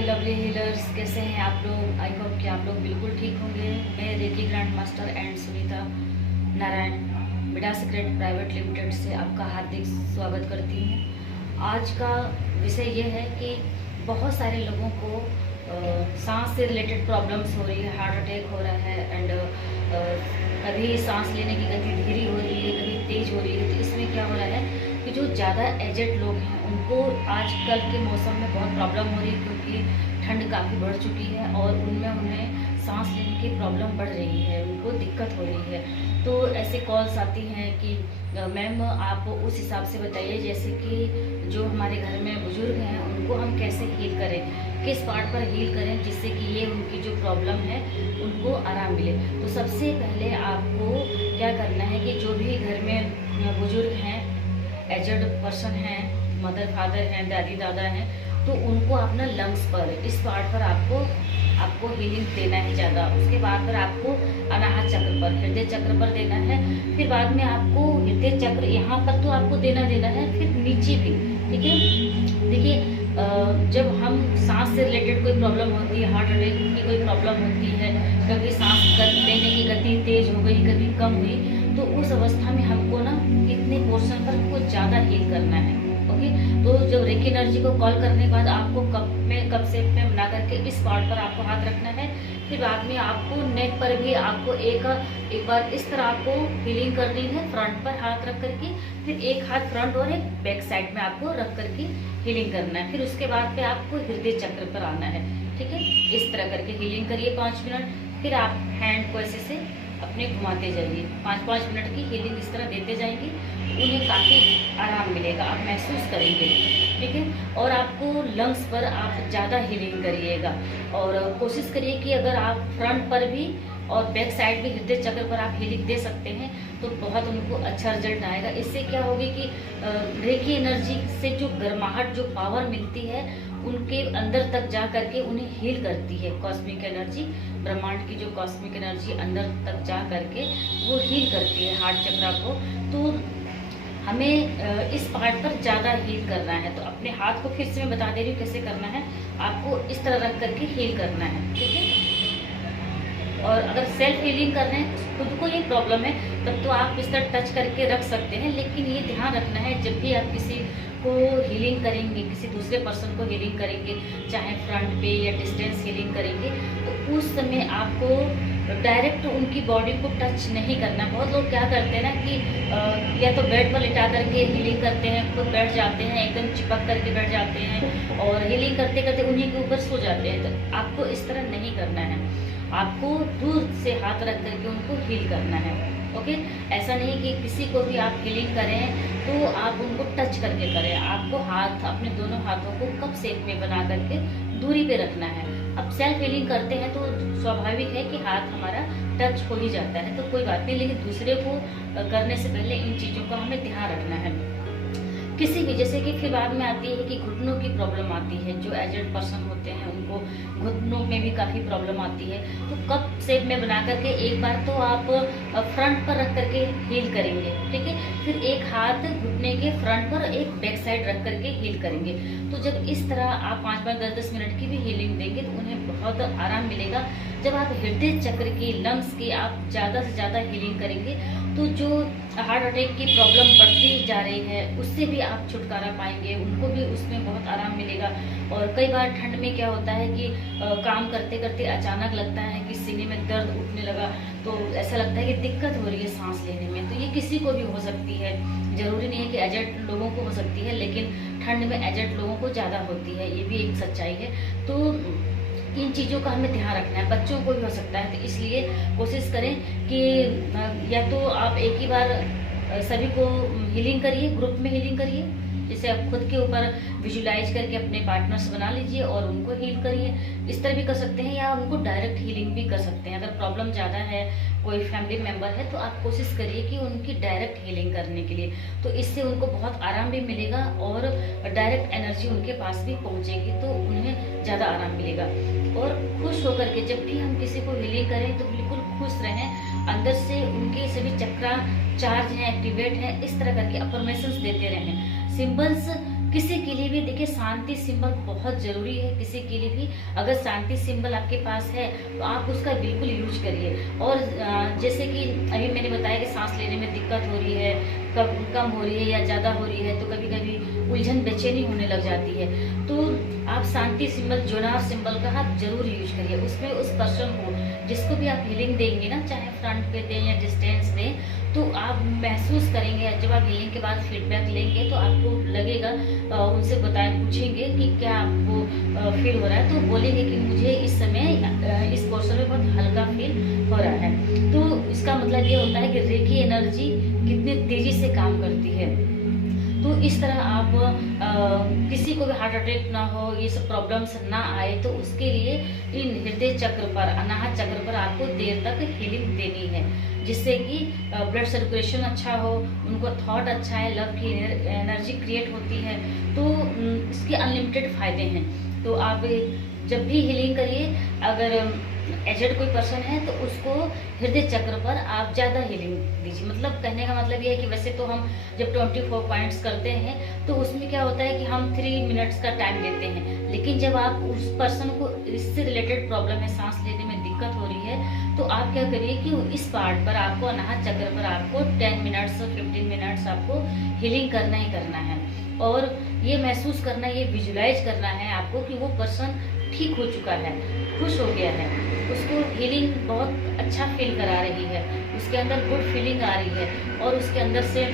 My lovely healers, कैसे हैं आप लोग। आई होप कि आप लोग बिल्कुल ठीक होंगे। मैं reiki grand master and Sunita Narayan विडा सीक्रेट प्राइवेट लिमिटेड से आपका हार्दिक स्वागत करती हूँ। आज का विषय ये है कि बहुत सारे लोगों को सांस से रिलेटेड प्रॉब्लम्स हो रही है, हार्ट अटैक हो रहा है एंड कभी सांस लेने की गति धीरे हो रही है, कभी तेज हो रही है। तो इसमें क्या हो रहा है कि जो ज़्यादा एजेड लोग हैं उनको आजकल के मौसम में बहुत प्रॉब्लम हो रही है, क्योंकि ठंड काफ़ी बढ़ चुकी है और उनमें उन्हें सांस लेने की प्रॉब्लम बढ़ रही है, उनको दिक्कत हो रही है। तो ऐसे कॉल्स आती हैं कि मैम आप उस हिसाब से बताइए, जैसे कि जो हमारे घर में बुजुर्ग हैं उनको हम कैसे हील करें, किस पार्ट पर हील करें जिससे कि ये उनकी जो प्रॉब्लम है उनको आराम मिले। तो सबसे पहले आपको क्या करना है कि जो भी घर में बुजुर्ग हैं, एजड पर्सन हैं, मदर फादर हैं, दादी दादा हैं, तो उनको अपना लंग्स पर, इस पार्ट पर आपको हीलिंग देना है ज़्यादा। उसके बाद पर आपको अनाहत चक्र पर, हृदय चक्र पर देना है। फिर बाद में आपको हृदय चक्र यहाँ पर तो आपको देना है, फिर नीचे भी। ठीक है, देखिए जब हम सांस से रिलेटेड कोई प्रॉब्लम होती है, हार्ट अटैक की कोई प्रॉब्लम होती है, कभी सांस लेने की गति तेज हो गई, कभी कम हुई, तो उस अवस्था में हमको ना इतने पोर्शन पर हमको ज़्यादा हील करना है। ओके, तो जब रेकी एनर्जी को कॉल करने के बाद आपको कप शेप में बना करके इस पार्ट पर आपको हाथ रखना है। फिर बाद में आपको नेक पर भी आपको एक बार इस तरह आपको हीलिंग करनी है, फ्रंट पर हाथ रख करके, फिर एक हाथ फ्रंट और एक बैक साइड में आपको रख करके हीलिंग करना है। फिर उसके बाद पे आपको हृदय चक्र पर आना है। ठीक है, इस तरह करके हीलिंग करिए 5 मिनट। फिर आप हैंड को ऐसे से अपने घुमाते जाइए, 5-5 मिनट की हीलिंग इस तरह देते जाएंगे, उन्हें काफ़ी आराम मिलेगा, आप महसूस करेंगे। ठीक है, और आपको लंग्स पर आप ज़्यादा हीलिंग करिएगा और कोशिश करिए कि अगर आप फ्रंट पर भी और बैक साइड भी हृदय चक्र पर आप हीलिंग दे सकते हैं तो बहुत उनको अच्छा रिजल्ट आएगा। इससे क्या होगी कि रेकी एनर्जी से जो गर्माहट, जो पावर मिलती है उनके अंदर तक जा करके उन्हें हील करती है। कॉस्मिक एनर्जी, ब्रह्मांड की जो कॉस्मिक एनर्जी अंदर तक जा करके वो हील करती है हार्ट चक्र को। तो हमें इस पार्ट पर ज़्यादा हील करना है। तो अपने हाथ को फिर से मैं बता दे रही हूँ कैसे करना है। आपको इस तरह रख करके हील करना है। ठीक है, और अगर सेल्फ हीलिंग कर रहे हैं, खुद को ये प्रॉब्लम है, तब तो आप इस तरह टच करके रख सकते हैं। लेकिन ये ध्यान रखना है, जब भी आप किसी को हीलिंग करेंगे, किसी दूसरे पर्सन को हीलिंग करेंगे, चाहे फ्रंट पे या डिस्टेंस हीलिंग करेंगे, तो उस समय आपको डायरेक्ट उनकी बॉडी को टच नहीं करना। बहुत लोग क्या करते हैं ना कि या तो बेड पर लिटा करके हीलिंग करते हैं, खुद बैठ जाते हैं, एकदम चिपक करके बैठ जाते हैं और हीलिंग करते करते उन्हीं के ऊपर सो जाते हैं। तो आपको इस तरह नहीं करना है, आपको दूर से हाथ रख करके उनको हील करना है। ओके, ऐसा नहीं कि किसी को भी आप हीलिंग करें तो आप उनको टच करके करें। आपको हाथ, अपने दोनों हाथों को कप शेप में बना करके दूरी पे रखना है। अब सेल्फ हीलिंग करते हैं तो स्वाभाविक है कि हाथ हमारा टच हो ही जाता है, तो कोई बात नहीं, लेकिन दूसरे को करने से पहले इन चीज़ों का हमें ध्यान रखना है। किसी भी, जैसे कि फिर बाद में आती है कि घुटनों की प्रॉब्लम आती है, जो एजेड पर्सन होते हैं उनको घुटनों में भी काफ़ी प्रॉब्लम आती है। तो कप शेप में बना करके एक बार तो आप फ्रंट पर रख करके हील करेंगे। ठीक है, फिर एक हाथ घुटने के फ्रंट पर, एक बैक साइड रख करके हील करेंगे। तो जब इस तरह आप 5-5, 10-10 मिनट की भी हीलिंग देंगे तो उन्हें बहुत आराम मिलेगा। जब आप हृदय चक्र की, लंग्स की आप ज़्यादा से ज़्यादा हीलिंग करेंगे तो जो हार्ट अटैक की प्रॉब्लम बढ़ती जा रही है उससे भी आप छुटकारा पाएंगे, उनको भी उसमें बहुत आराम मिलेगा। और कई बार ठंड में क्या होता है कि काम करते करते अचानक लगता है कि सीने में दर्द उठने लगा, तो ऐसा लगता है कि दिक्कत हो रही है सांस लेने में। तो ये किसी को भी हो सकती है, ज़रूरी नहीं है कि एजेड लोगों को हो सकती है, लेकिन ठंड में एजेड लोगों को ज़्यादा होती है, ये भी एक सच्चाई है। तो इन चीज़ों का हमें ध्यान रखना है, बच्चों को भी हो सकता है। तो इसलिए कोशिश करें कि या तो आप एक ही बार सभी को हीलिंग करिए, ग्रुप में हीलिंग करिए, जैसे आप खुद के ऊपर विजुलाइज करके अपने पार्टनर्स बना लीजिए और उनको हील करिए। इस तरह भी कर सकते हैं या उनको डायरेक्ट हीलिंग भी कर सकते हैं। अगर प्रॉब्लम ज़्यादा है, कोई फैमिली मेम्बर है, तो आप कोशिश करिए कि उनकी डायरेक्ट हीलिंग करने के लिए, तो इससे उनको बहुत आराम भी मिलेगा और डायरेक्ट एनर्जी उनके पास भी पहुँचेगी, तो उन्हें ज़्यादा आराम मिलेगा। और खुश होकर के जब भी हम किसी को हीलिंग करें तो बिल्कुल खुश रहें, अंदर से उनके सभी चक्रा चार्ज हैं, एक्टिवेट हैं, इस तरह करके अफर्मेशंस देते रहें। सिंबल्स किसी के लिए भी देखिए शांति सिंबल बहुत जरूरी है। किसी के लिए भी अगर शांति सिंबल आपके पास है तो आप उसका बिल्कुल यूज करिए। और जैसे कि अभी मैंने बताया कि सांस लेने में दिक्कत हो रही है, कम हो रही है या ज़्यादा हो रही है, तो कभी कभी उलझन बेचैनी होने लग जाती है, तो आप शांति सिंबल, जोनार सिंबल का आप जरूर यूज करिए। उसमें उस पर्सन को, जिसको भी आप हीलिंग देंगे ना, चाहे फ्रंट पे दें या डिस्टेंस दें, तो आप महसूस करेंगे, जब आप हीलिंग के बाद फीडबैक लेंगे तो आपको लगेगा, उनसे पूछेंगे कि क्या आपको फील हो रहा है, तो बोलेंगे कि मुझे इस समय इस पोर्शन में बहुत हल्का फील हो रहा है। तो इसका मतलब ये होता है कि रेकी एनर्जी कितनी तेजी से काम करती है। तो इस तरह आप किसी को भी हार्ट अटैक ना हो, ये सब प्रॉब्लम्स ना आए, तो उसके लिए इन हृदय चक्र पर, अनाहत चक्र पर आपको देर तक हीलिंग देनी है, जिससे कि ब्लड सर्कुलेशन अच्छा हो, उनको थॉट अच्छा है, लव की एनर्जी क्रिएट होती है। तो इसके अनलिमिटेड फायदे हैं। तो आप जब भी हीलिंग करिए, अगर एजेड कोई पर्सन है तो उसको हृदय चक्र पर आप ज़्यादा हीलिंग दीजिए। मतलब कहने का मतलब ये है कि वैसे तो हम जब 24 पॉइंट्स करते हैं तो उसमें क्या होता है कि हम 3 मिनट्स का टाइम देते हैं, लेकिन जब आप उस पर्सन को इससे रिलेटेड प्रॉब्लम है, सांस लेने में दिक्कत हो रही है, तो आप क्या करिए कि इस पार्ट पर आपको, अनाहत चक्र पर आपको 10 मिनट्स 15 मिनट्स आपको हीलिंग करना ही करना है। और ये महसूस करना, ये विजुलाइज करना है आपको कि वो पर्सन ठीक हो चुका है, खुश हो गया है, उसको हीलिंग बहुत अच्छा फील करा रही है, उसके अंदर गुड फीलिंग आ रही है और उसके अंदर से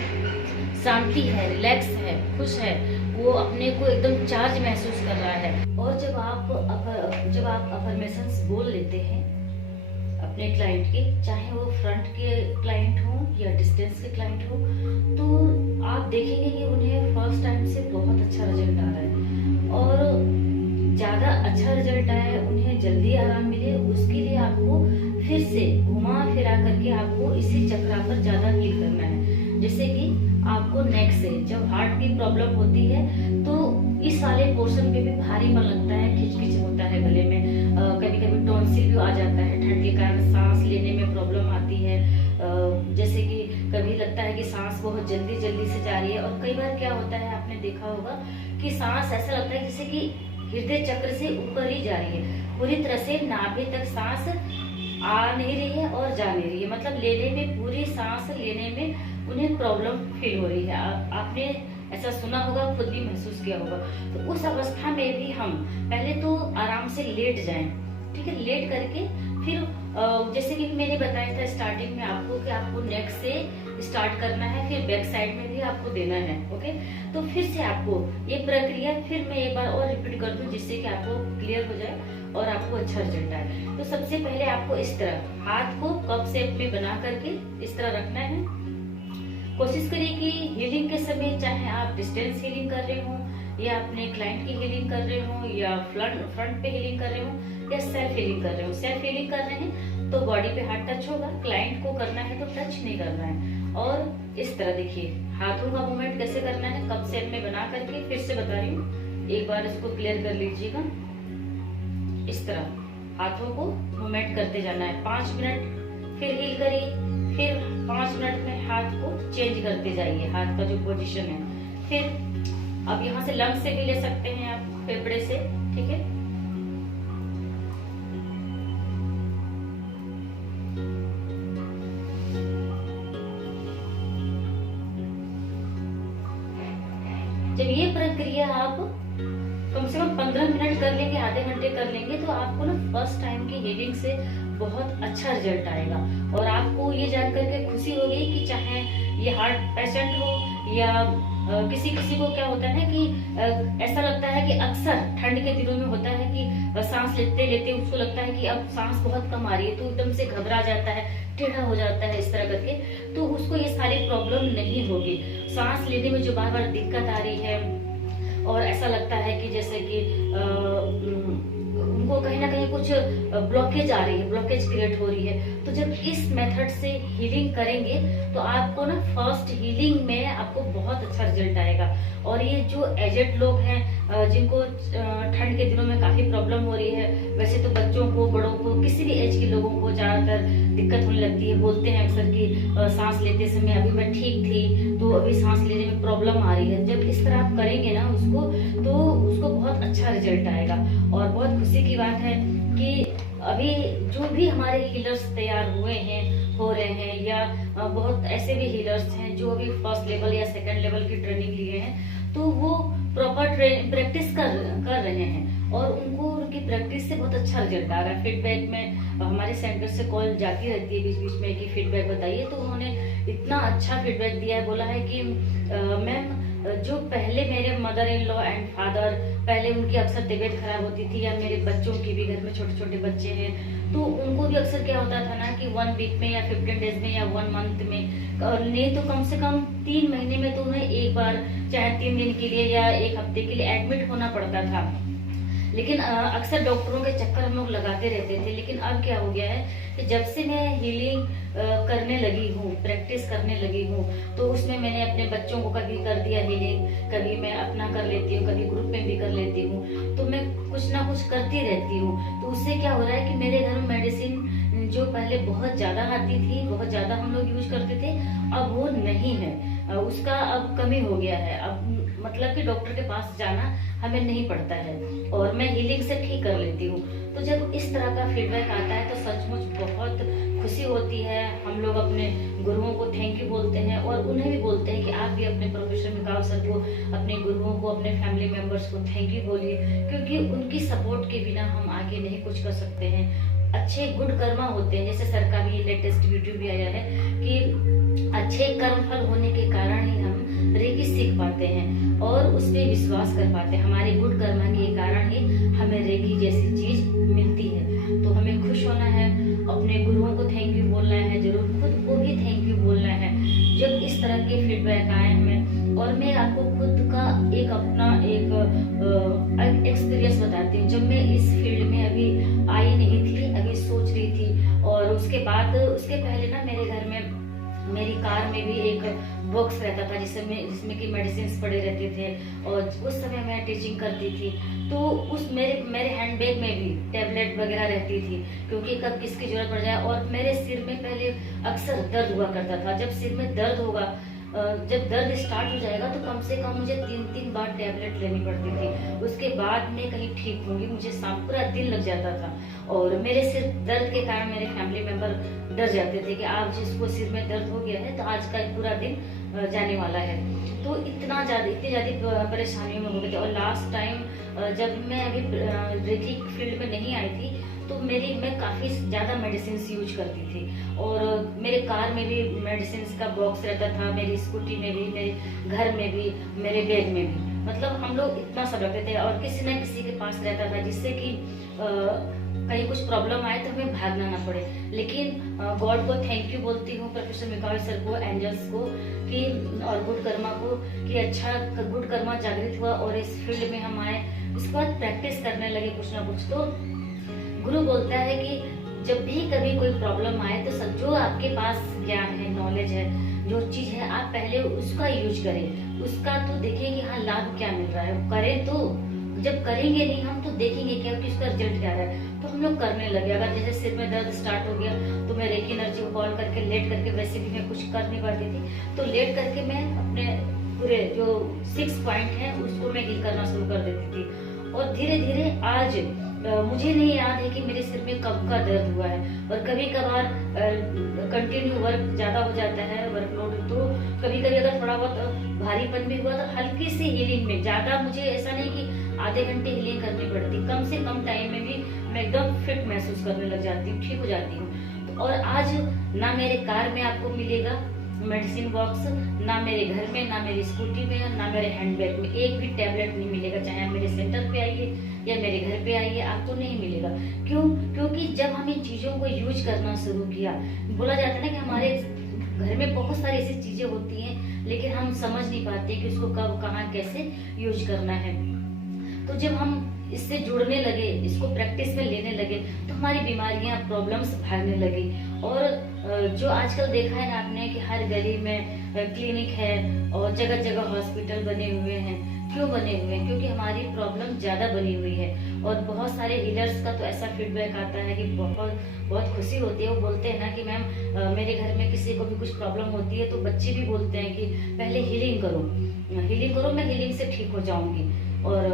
शांति है, रिलैक्स है, खुश है, वो अपने को एकदम चार्ज महसूस कर रहा है। और जब आप अफर्मेशंस बोल लेते हैं अपने क्लाइंट के, चाहे वो फ्रंट के क्लाइंट हो या डिस्टेंस के क्लाइंट हो, तो आप देखेंगे कि उन्हें फर्स्ट टाइम से बहुत अच्छा रिजल्ट आ रहा है और ज़्यादा अच्छा रिजल्ट आए, उन्हें जल्दी आराम मिले, उसके लिए आपको फिर से घुमा फिरा करके आपको इसी चक्रा पर ज़्यादा हील करना है। जैसे कि आपको नेक से, जब हार्ट की प्रॉब्लम होती है तो इस वाले पोर्शन पे भी भारीपन लगता है, खिचखिच होता है गले में, कभी कभी टॉन्सिल भी आ जाता है, ठंड के कारण सांस लेने में प्रॉब्लम आती है, जैसे कि कभी लगता है कि सांस बहुत जल्दी जल्दी से जा रही है। और कई बार क्या होता है, आपने देखा होगा कि सांस ऐसा लगता है जैसे कि हृदय चक्र से ऊपर ही जा रही है, पूरी तरह से नाभि तक सांस आ नहीं रही है और जा नहीं रही है, मतलब लेने में, पूरी सांस लेने में उन्हें प्रॉब्लम फील हो रही है। आपने ऐसा सुना होगा, खुद भी महसूस किया होगा। तो उस अवस्था में भी हम पहले तो आराम से लेट जाएं, ठीक है, लेट करके फिर जैसे कि मैंने बताया था स्टार्टिंग में आपको कि आपको नेक से स्टार्ट करना है, फिर बैक साइड में भी आपको देना है। ओके, तो फिर से आपको ये प्रक्रिया फिर मैं एक बार और रिपीट कर दूं, जिससे कि आपको क्लियर हो जाए और आपको अच्छा रिजल्ट आए। तो सबसे पहले आपको इस तरह हाथ को कप शेप में बना करके इस तरह रखना है। कोशिश करिए कि हीलिंग के समय, चाहे आप डिस्टेंस हीलिंग कर रहे हो या अपने क्लाइंट की हीलिंग कर रहे हो या फ्रंट पे हीलिंग कर रहे हो या सेल्फ हीलिंग कर रहे हो, सेल्फ हीलिंग कर रहे हैं तो बॉडी पे हाथ टच होगा, क्लाइंट को करना है तो टच नहीं करना है। और इस तरह देखिए हाथों का मूवमेंट कैसे करना है, कप शेप में बना करके, फिर से बता रही हूँ, एक बार इसको क्लियर कर लीजिएगा। इस तरह हाथों को मूवमेंट करते जाना है, 5 मिनट फिर हील करिए, फिर 5 मिनट में हाथ को चेंज करते जाइए, हाथ का जो पोजीशन है। फिर अब यहाँ से लंग से भी ले सकते हैं आप, फेफड़े से, ठीक है। जब ये प्रक्रिया आप कम से कम 15 मिनट कर लेंगे, आधे घंटे कर लेंगे, तो आपको ना फर्स्ट टाइम की हीलिंग से बहुत अच्छा रिजल्ट आएगा। और आपको ये जान करके खुशी होगी कि चाहे ये हार्ट पेशेंट हो या किसी को क्या होता है कि ऐसा लगता है कि अक्सर ठंड के दिनों में होता है कि सांस लेते लेते उसको लगता है कि अब सांस बहुत कम आ रही है, तो एकदम से घबरा जाता है, टेढ़ा हो जाता है इस तरह करके, तो उसको ये सारी प्रॉब्लम नहीं होगी। सांस लेने में जो बार बार दिक्कत आ रही है और ऐसा लगता है कि जैसे कि उनको कहीं ना कहीं कुछ ब्लॉकेज आ रही है, ब्लॉकेज क्रिएट हो रही है, तो जब इस मेथड से हीलिंग करेंगे तो आपको ना फर्स्ट हीलिंग में आपको बहुत अच्छा रिजल्ट आएगा। और ये जो एजेड लोग हैं, जिनको ठंड के दिनों में काफी प्रॉब्लम हो रही है, वैसे तो बच्चों को, बड़ों को, किसी भी एज के लोगों को ज्यादातर दिक्कत होने लगती है, बोलते हैं अक्सर कि सांस लेते समय अभी मैं ठीक थी तो तो अभी सांस लेने में प्रॉब्लम आ रही है, जब इस तरह आप करेंगे ना उसको, तो उसको बहुत अच्छा रिजल्ट आएगा। और बहुत खुशी की बात है कि अभी जो भी हमारे हीलर्स तैयार हुए हैं, हो रहे हैं, या बहुत ऐसे भी हीलर्स हैं जो अभी फर्स्ट लेवल या सेकंड लेवल की ट्रेनिंग लिए हैं, तो वो प्रॉपर प्रैक्टिस कर रहे हैं और उनको उनकी प्रैक्टिस से बहुत अच्छा रिजल्ट आ रहा है। फीडबैक में हमारे सेंटर से कॉल जाती रहती है बीच बीच में कि फीडबैक बताइए, तो उन्होंने इतना अच्छा फीडबैक दिया है, बोला है कि मैम जो पहले मेरे mother in law and father, पहले उनकी अक्सर तबीयत खराब होती थी, या मेरे बच्चों की भी, घर में छोटे छोटे बच्चे हैं, तो उनको भी अक्सर क्या होता था ना कि 1 वीक में या 15 डेज में या 1 मंथ में, नहीं तो कम से कम 3 महीने में तो उन्हें एक बार, चाहे 3 दिन के लिए या 1 हफ्ते के लिए एडमिट होना पड़ता था। लेकिन अक्सर डॉक्टरों के चक्कर हम लोग लगाते रहते थे। लेकिन अब क्या हो गया है कि जब से मैं हीलिंग करने लगी हूँ, प्रैक्टिस करने लगी हूँ, तो उसमें मैंने अपने बच्चों को कभी कर दिया हीलिंग, कभी मैं अपना कर लेती हूँ, कभी ग्रुप में भी कर लेती हूँ, तो मैं कुछ ना कुछ करती रहती हूँ। तो उससे क्या हो रहा है कि मेरे घर में मेडिसिन जो पहले बहुत ज्यादा आती थी, बहुत ज्यादा हम लोग यूज करते थे, अब वो नहीं है, उसका अब कमी हो गया है। अब मतलब कि डॉक्टर के पास जाना हमें नहीं पड़ता है और मैं हीलिंग से ठीक कर लेती हूँ। तो जब इस तरह का फीडबैक आता है तो सचमुच बहुत खुशी होती है। हम लोग अपने गुरुओं को थैंक यू बोलते हैं और उन्हें भी बोलते हैं कि आप भी अपने प्रोफेसर मिकाव सर को, अपने गुरुओं को, अपने फैमिली मेंबर्स को थैंक यू बोलिए, क्योंकि उनकी सपोर्ट के बिना हम आगे नहीं कुछ कर सकते हैं। अच्छे गुड कर्मा होते हैं, जैसे सर का भी लेटेस्ट वीडियो भी आया है कि अच्छे कर्म फल होने के कारण ही हम रेकी सीख पाते हैं और उस पर विश्वास कर पाते हैं। हमारे गुड कर्मा के कारण ही हमें रेकी जैसी चीज मिलती है। तो हमें खुश होना है, अपने गुरुओं को थैंक यू बोलना है, जरूर खुद को भी थैंक यू बोलना है जब इस तरह के फीडबैक आए हमें। और मैं आपको खुद का एक अपना एक एक्सपीरियंस बताती हूँ। जब मैं इस फील्ड में अभी आई नहीं थी, अभी सोच रही थी, और उसके पहले ना मेरे घर में, मेरी कार में भी एक बॉक्स रहता था जिसमें कि मेडिसिन पड़े रहते थे, और उस समय मैं टीचिंग करती थी, तो उस मेरे हैंडबैग में भी टैबलेट वगैरह रहती थी, क्योंकि कब किसकी जरूरत पड़ जाए। और मेरे सिर में पहले अक्सर दर्द हुआ करता था। जब सिर में दर्द होगा, जब दर्द स्टार्ट हो जाएगा तो कम से कम मुझे 3-3 बार टैबलेट लेनी पड़ती थी, उसके बाद मैं कहीं ठीक होंगी। मुझे पूरा दिन लग जाता था और मेरे सिर दर्द के कारण मेरे फैमिली मेंबर डर जाते थे कि आप जिसको सिर में दर्द हो गया है तो आज का पूरा दिन जाने वाला है। तो इतनी ज्यादा परेशानियों में हो गए थे। और लास्ट टाइम जब मैं अभी रेकी फील्ड में नहीं आई थी तो मैं काफी ज्यादा मेडिसिन यूज करती थी, और मेरे कार में भी मेडिसिन का बॉक्स रहता था, मेरी स्कूटी में भी, मेरे घर में भी, मेरे बैग में भी। मतलब हम लोग इतना सब रखते थे और किसी न किसी के पास रहता था, जिससे कि कहीं कुछ प्रॉब्लम आए तो हमें भागना ना पड़े। लेकिन गॉड को थैंक यू बोलती हूँ, प्रोफेसर मिकाव सर को, एंजल्स को, कि और गुड कर्मा को, कि अच्छा गुड कर्मा जागृत हुआ और इस फील्ड में हम आए। उसके बाद प्रैक्टिस करने लगे कुछ ना कुछ। तो गुरु बोलता है कि जब भी कभी कोई प्रॉब्लम आए तो जो आपके पास ज्ञान है, नॉलेज है, जो चीज है, आप पहले उसका यूज करें, उसका तो देखिए कि हाँ लाभ क्या मिल रहा है। करें तो, जब करेंगे नहीं हम तो देखेंगे क्या कि उसका रिजल्ट क्या रहा है। तो हम लोग करने लगे। अगर जैसे सिर में दर्द स्टार्ट हो गया तो मैं रेकी एनर्जी को कॉल करके लेट करके, वैसे भी मैं कुछ कर नहीं पाती थी, तो लेट करके मैं अपने पूरे जो 6 पॉइंट है उसको मैं हील करना शुरू कर देती थी। और धीरे धीरे आज मुझे नहीं याद है कि मेरे सिर में कब का दर्द हुआ है। और कभी कभार कंटिन्यू वर्क ज्यादा हो जाता है, वर्कलोड, तो कभी कभी अगर थोड़ा बहुत भारीपन भी हुआ तो हल्की सी हीलिंग में, ज्यादा मुझे ऐसा नहीं कि आधे घंटे हीलिंग करनी पड़ती, कम से कम टाइम में भी मैं एकदम फिट महसूस करने लग जाती हूँ, ठीक हो जाती हूँ। और आज ना मेरे कार में आपको मिलेगा मेडिसिन बॉक्स, ना मेरे घर में, ना मेरी स्कूटी में, ना मेरे हैंडबैग में एक भी टैबलेट नहीं मिलेगा। चाहे आप मेरे सेंटर पे आइए या मेरे घर पे आइए, आपको नहीं मिलेगा। क्यों? क्योंकि जब हम इन चीजों को यूज करना शुरू किया, बोला जाता है ना कि हमारे घर में बहुत सारी ऐसी चीजें होती हैं लेकिन हम समझ नहीं पाते कि उसको कब, कहाँ, कैसे यूज करना है। तो जब हम इससे जुड़ने लगे, इसको प्रैक्टिस में लेने लगे, तो हमारी बीमारियां, प्रॉब्लम्स भागने लगी। और जो आजकल देखा है ना आपने कि हर गली में क्लिनिक है और जगह जगह हॉस्पिटल बने हुए हैं। क्यों बने हुए हैं? क्योंकि हमारी प्रॉब्लम ज्यादा बनी हुई है। और बहुत सारे हीलर्स का तो ऐसा फीडबैक आता है कि बहुत बहुत खुशी होती है। वो बोलते हैं ना कि मैम मेरे घर में किसी को भी कुछ प्रॉब्लम होती है तो बच्चे भी बोलते हैं कि पहले हीलिंग करो, मैं हीलिंग से ठीक हो जाऊंगी। और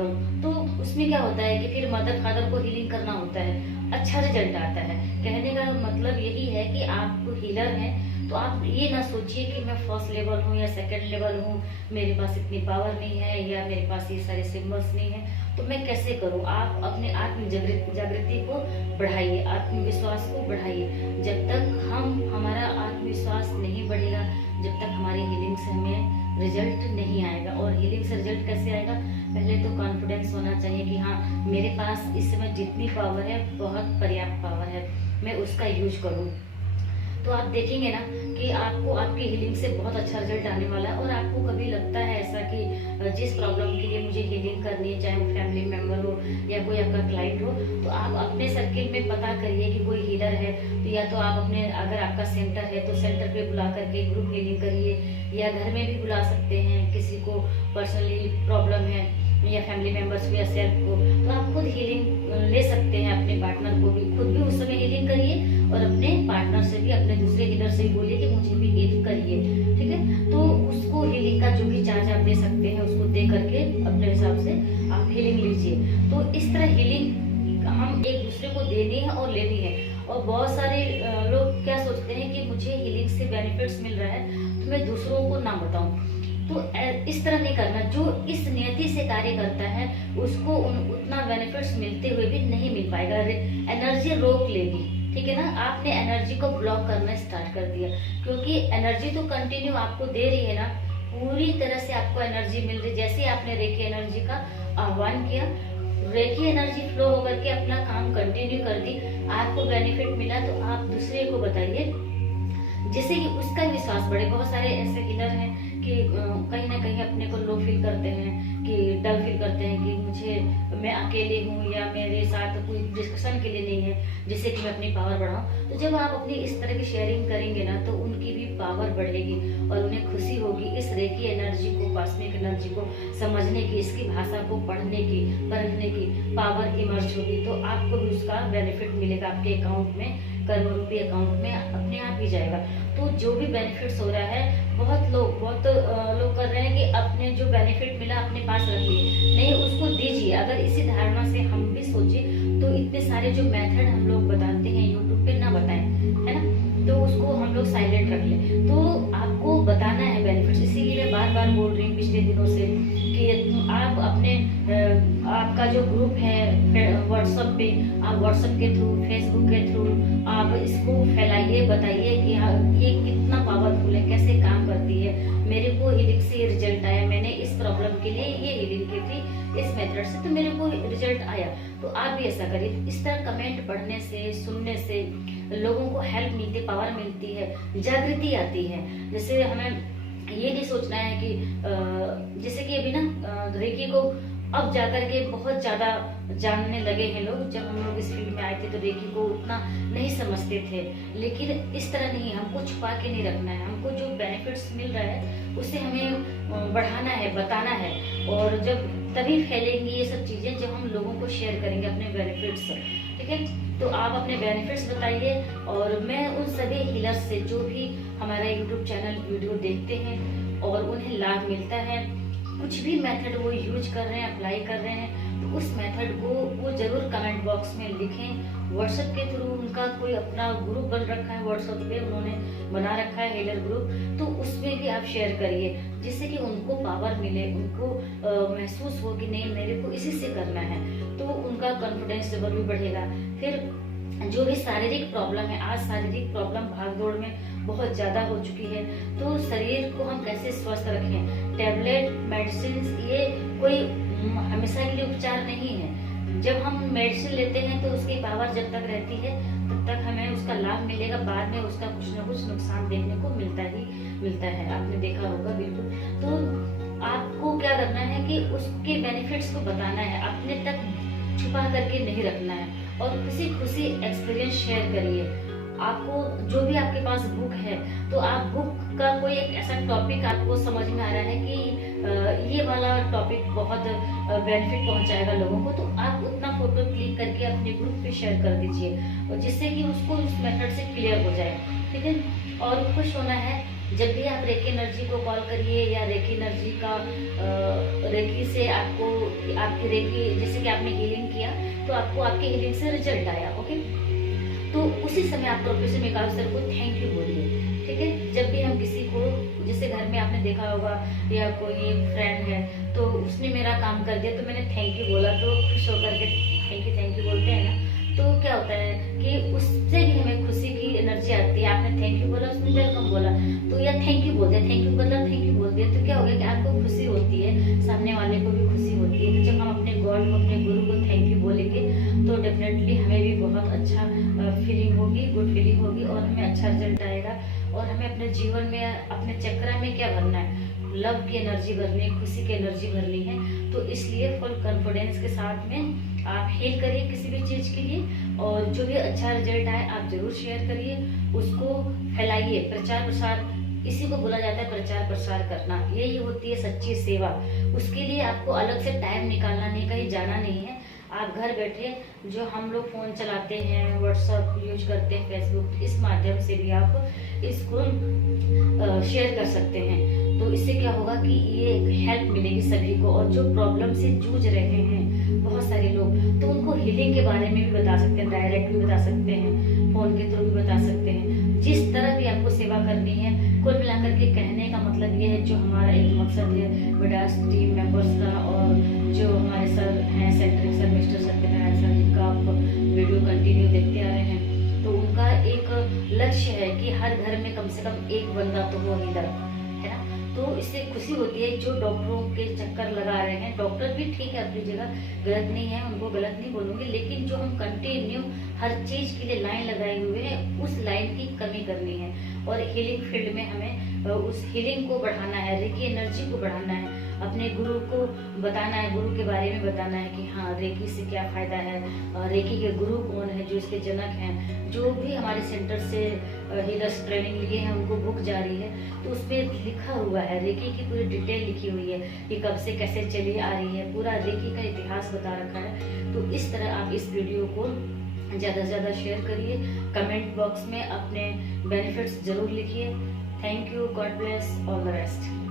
तो उसमें क्या होता है कि फिर मदर फादर को हीलिंग करना होता है, अच्छा रिजल्ट आता है। कहने का मतलब यही है कि आप हीलर हैं तो आप ये ना सोचिए कि मैं फर्स्ट लेवल हूँ या सेकंड लेवल हूँ, मेरे पास इतनी पावर नहीं है या मेरे पास ये सारे सिम्बल्स नहीं है तो मैं कैसे करूँ। आप अपने आत्म जागृति को बढ़ाइए, आत्मविश्वास को बढ़ाइए। जब तक हमारा आत्मविश्वास नहीं बढ़ेगा, जब तक हमारी हीलिंग से हमें रिजल्ट नहीं आएगा। और हीलिंग से रिजल्ट कैसे आएगा? पहले तो कॉन्फिडेंस होना चाहिए कि हाँ, मेरे पास इस समय जितनी पावर है बहुत पर्याप्त पावर है, मैं उसका यूज करूँ। तो आप देखेंगे ना कि आपको आपकी हीलिंग से बहुत अच्छा रिजल्ट आने वाला है। और आपको कभी लगता है ऐसा कि जिस प्रॉब्लम के लिए मुझे हीलिंग करनी है, चाहे वो फैमिली मेंबर हो या कोई आपका क्लाइंट हो, तो आप अपने सर्किल में पता करिए कि कोई हीलर है तो या तो आप अपने, अगर आपका सेंटर है तो सेंटर पे बुला करके ग्रुप हीलिंग करिए, या घर में भी बुला सकते हैं किसी को पर्सनली प्रॉब्लम है या फैमिली मेंबर्स को या सेल्फ को, तो आप खुद हीलिंग ले सकते हैं। अपने पार्टनर को भी खुद भी उस समय हीलिंग करिए और अपने पार्टनर से भी, अपने दूसरे हीलर से भी बोलिए कि मुझे भी हील करिए, ठीक है। तो उसको हीलिंग का जो भी चार्ज आप दे सकते हैं उसको दे करके अपने हिसाब से आप हीलिंग लीजिए। तो इस तरह हीलिंग हम एक दूसरे को देनी है और लेनी है। और बहुत सारे लोग क्या सोचते हैं कि मुझे हीलिंग से बेनिफिट्स मिल रहा है तो मैं दूसरों को ना बताऊं। तो इस तरह नहीं करना। जो इस नियति से कार्य करता है उसको उतना बेनिफिट्स मिलते हुए भी नहीं मिल पाएगा, एनर्जी रोक लेगी, ठीक है ना। आपने एनर्जी को ब्लॉक करना स्टार्ट कर दिया, क्योंकि एनर्जी तो कंटिन्यू आपको दे रही है ना, पूरी तरह से आपको एनर्जी मिल रही। जैसे आपने रेखी एनर्जी का आह्वान किया, रेखी एनर्जी फ्लो होकर के अपना काम कंटिन्यू कर दी, आपको बेनिफिट मिला, तो आप दूसरे को बताइए जिससे कि उसका विश्वास बढ़े। बहुत सारे ऐसे हीलर हैं कि कहीं ना कहीं अपने को लो फील करते हैं, कि डल फील करते हैं कि मैं अकेले हूँ या मेरे साथ कोई डिस्कशन के लिए नहीं है जिससे कि मैं अपनी पावर बढ़ाऊं। तो जब आप अपनी इस तरह की शेयरिंग करेंगे ना तो उनकी भी पावर बढ़ेगी और उन्हें खुशी होगी इस रेखी एनर्जी को, कॉस्मिक एनर्जी को समझने की, इसकी भाषा को पढ़ने की, परखने की पावर इमर्ज होगी। तो आपको भी उसका बेनिफिट मिलेगा, आपके अकाउंट में, कर्म रूपी अकाउंट में अपने आप ही जाएगा। तो जो भी बेनिफिट्स हो रहा है, बहुत लोग कर रहे हैं कि अपने जो बेनिफिट मिला अपने पास रखिए, नहीं उसको दीजिए। अगर इसी धारणा से हम भी सोचे तो इतने सारे जो मेथड हम लोग बताते हैं यूट्यूब पे ना बताएं, है ना, तो उसको हम लोग साइलेंट रख लें। तो आपको बताना है बेनिफिट्स। इसीलिए मैं बार बार बोल रही हूँ पिछले दिनों से कि आप अपने आपका जो ग्रुप है व्हाट्सएप पे, आप व्हाट्सएप के थ्रू, फेसबुक के थ्रू आप इसको फैलाइए, बताइए कि ये कितना पावरफुल है, कैसे काम करती है, मेरे को हीलिंग से रिजल्ट आया, मैंने इस प्रॉब्लम के लिए ये हीलिंग की थी इस मेथड से, तो मेरे को रिजल्ट आया। तो आप भी ऐसा करिए। इस तरह कमेंट पढ़ने से, सुनने से लोगों को हेल्प मिलती है, पावर मिलती है, जागृति आती है। जैसे हमें ये नहीं सोचना है कि जैसे कि अभी ना रेकी को अब जाकर के बहुत ज्यादा जानने लगे हैं लोग। जब हम लोग इस फील्ड में आए थे तो रेकी को उतना नहीं समझते थे, लेकिन इस तरह नहीं, हमको छुपा के नहीं रखना है। हमको जो बेनिफिट्स मिल रहा है उसे हमें बढ़ाना है, बताना है। और जब तभी फैलेंगी ये सब चीजें जब हम लोगों को शेयर करेंगे अपने बेनिफिट्स, ठीक है। तो आप अपने बेनिफिट्स बताइए। और मैं उन सभी हीलर्स से जो भी हमारा यूट्यूब चैनल वीडियो देखते हैं और उन्हें लाभ मिलता है, कुछ भी मेथड वो यूज कर रहे हैं, अप्लाई कर रहे हैं, तो उस मेथड को वो जरूर कमेंट बॉक्स में लिखें। व्हाट्सएप के थ्रू उनका कोई अपना ग्रुप बन रखा है, व्हाट्सएप पे उन्होंने बना रखा है हीलर ग्रुप, तो उसमें भी आप शेयर करिए जिससे कि उनको पावर मिले, उनको महसूस हो कि नहीं मेरे को इसी से करना है, तो उनका कॉन्फिडेंस लेवल भी बढ़ेगा। फिर जो भी शारीरिक प्रॉब्लम है, आज शारीरिक प्रॉब्लम भागदौड़ में बहुत ज्यादा हो चुकी है, तो शरीर को हम कैसे स्वस्थ रखें। टैबलेट, मेडिसिन ये कोई हमेशा के लिए उपचार नहीं है। जब हम मेडिसिन लेते हैं तो उसकी पावर जब तक रहती है तब तक हमें उसका लाभ मिलेगा, बाद में उसका कुछ न कुछ नुकसान देखने को मिलता है। आपने देखा होगा बिल्कुल। तो आपको क्या करना है कि उसके बेनिफिट्स को बताना है, अपने तक छुपा करके नहीं रखना है और खुशी खुशी एक्सपीरियंस शेयर करिए। आपको जो भी आपके पास बुक है तो आप बुक का कोई एक ऐसा टॉपिक आपको समझ में आ रहा है कि ये वाला टॉपिक बहुत बेनिफिट पहुंचाएगा लोगों को, तो आप उतना फोटो क्लिक करके अपने ग्रुप पे शेयर कर दीजिए और जिससे कि उसको उस मेथड से क्लियर हो जाए। ठीक है, और खुश होना है। जब भी आप रेकी एनर्जी को कॉल करिए या रेकी एनर्जी का रेकी से आपको आपकी रेकी जैसे कि आपने हीलिंग किया तो आपको आपके हीलिंग से रिजल्ट आया, ओके, तो उसी समय आप प्रोफेसर मेकाव सर को थैंक यू बोलिए। ठीक है, जब भी हम किसी को, जैसे घर में आपने देखा होगा या कोई एक फ्रेंड है तो उसने मेरा काम कर दिया तो मैंने थैंक यू बोला, तो खुश होकर के थैंक यू बोलते हैं ना, तो क्या होता है कि उससे भी हमें खुशी की एनर्जी आती है। आपने थैंक यू बोला, उसने वेलकम बोला, तो या थैंक यू बोल दिया, थैंक यू मतलब थैंक यू बोल दिया, तो क्या हो गया कि आपको खुशी होती है, सामने वाले को भी खुशी होती है। तो जब हम अपने गॉड को, अपने गुरु को थैंक यू बोलेंगे तो डेफिनेटली हमें भी बहुत अच्छा फीलिंग होगी, गुड फीलिंग होगी और हमें अच्छा रिजल्ट आएगा। और हमें अपने जीवन में, अपने चक्र में क्या भरना है, लव की एनर्जी भरनी है, खुशी की एनर्जी भरनी है। तो इसलिए फुल कॉन्फिडेंस के साथ में आप हील करिए किसी भी चीज के लिए और जो भी अच्छा रिजल्ट आए आप जरूर शेयर करिए, उसको फैलाइए, प्रचार प्रसार, इसी को बोला जाता है प्रचार प्रसार करना, यही होती है सच्ची सेवा। उसके लिए आपको अलग से टाइम निकालना नहीं, कहीं जाना नहीं है। आप घर बैठे, जो हम लोग फोन चलाते हैं, व्हाट्सएप यूज करते हैं, फेसबुक, इस माध्यम से भी आप इसको शेयर कर सकते हैं। तो इससे क्या होगा कि ये एक हेल्प मिलेगी सभी को, और जो प्रॉब्लम से जूझ रहे हैं बहुत सारे लोग, तो उनको हीलिंग के बारे में भी बता सकते हैं, डायरेक्ट भी बता सकते हैं, फोन के थ्रू भी बता सकते हैं, जिस तरह भी आपको सेवा करनी है। कुल मिलाकर के कहने का मतलब ये है, जो हमारा एक मकसद है विडास टीम मेंबर्स का, और जो हमारे सर हैं centric sir, mister Satyanarayan sir, जिनका आप वीडियो कंटिन्यू देखते आ रहे हैं, तो उनका एक लक्ष्य है कि हर घर में कम से कम एक बंदा तो वो हीलर है ना। तो इससे खुशी होती है जो डॉक्टरों के चक्कर लगा रहे हैं, डॉक्टर भी ठीक है अपनी जगह, गलत नहीं है, उनको गलत नहीं बोलूंगी, लेकिन जो हम कंटिन्यू हर चीज के लिए लाइन लगाए हुए हैं, उस लाइन की कमी करनी है और हीलिंग फील्ड में हमें उस हीलिंग को बढ़ाना है, रेकी एनर्जी को बढ़ाना है, अपने गुरु को बताना है, गुरु के बारे में बताना है कि हाँ रेकी से क्या फायदा है, रेकी के गुरु कौन है, जो इसके जनक हैं। जो भी हमारे सेंटर से हीलर्स ट्रेनिंग लिए हैं उनको बुक जारी है, तो उसमें लिखा हुआ है, रेकी की पूरी डिटेल लिखी हुई है कि कब से कैसे चली आ रही है, पूरा रेकी का इतिहास बता रखा है। तो इस तरह आप इस वीडियो को ज़्यादा से ज़्यादा शेयर करिए, कमेंट बॉक्स में अपने बेनिफिट्स जरूर लिखिए। Thank you, God bless, all the best.